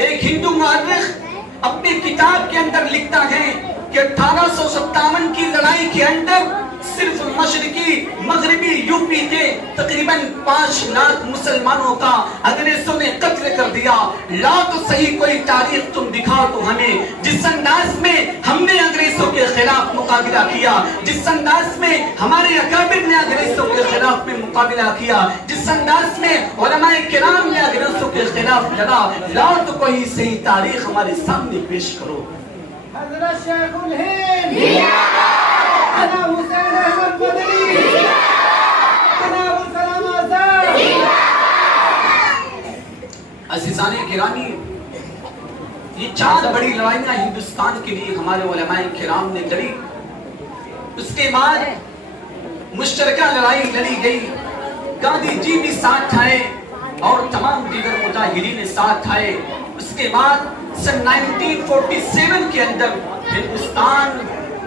ایک ہندو مورخ اپنی کتاب کے اندر لکھتا ہے کہ 1857 کی لڑائی کے اندر صرف مشرقی مغربی یوپی کے تقریباً 5 لاکھ مسلمانوں کا انگریزوں نے قتل کر دیا۔ لا تو صحیح کوئی تاریخ تم دکھاؤ تو ہمیں، جس انداز میں ہم نے انگریزوں کے خلاف مقابلہ کیا، جس انداز میں ہمارے اکابر نے انگریزوں کے خلاف میں مقابلہ کیا، جس انداز میں علماء کرام نے انگریزوں کے خلاف لڑا، لا تو کوئی صحیح تاریخ ہمارے سامنے پیش کرو۔ حضرت شیخ الہند جناب حسین احمد مدنی، جناب الکلام آزاد۔ عزیزان گرامی، یہ 4 بڑی لڑائیاں ہندوستان کے لیے ہمارے علماء کرام نے لڑی۔ اس کے بعد مشترکہ لڑائی لڑی گئی، گاندھی جی بھی ساتھ آئے اور تمام دیگر مجاہدین ساتھ آئے۔ اس کے بعد سن 1947 کے اندر ہندوستان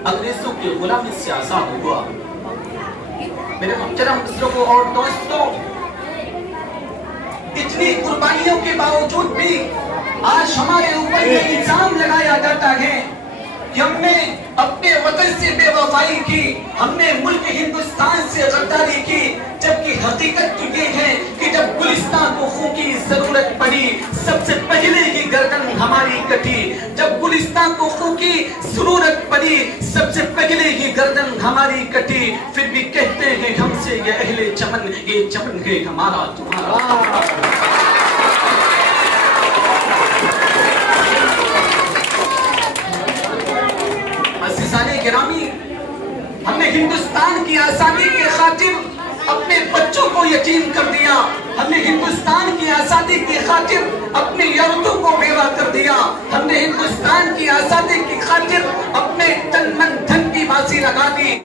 انگریزوں کی غلامی سے آزاد ہوا۔ میرے محترم بزرگوں اور دوستوں، اتنی قربانیوں کے باوجود بھی آج ہمارے اوپر یہ الزام لگایا جاتا ہے کہ ہم نے اپنے وطن سے بے وفائی کی، ہم نے ملک ہندوستان سے غداری کی، جبکہ حقیقت تو یہ ہے کہ جب گلستان کو خون کی ضرورت پڑی سب سے پہلے ہی گردن ہماری کٹی، جب گلستان کو خون کی ضرورت پڑی سب سے پہلے ہی گردن ہماری کٹی، پھر بھی کہتے ہیں ہم سے یہ اہل چمن، یہ چمن ہے ہمارا تمہارا۔ عزیزان گرامی، ہم نے ہندوستان کی آزادی کے خاطر اپنے بچوں کو یتیم کر دیا، ہم نے ہندوستان کی آزادی کی خاطر اپنے یاروں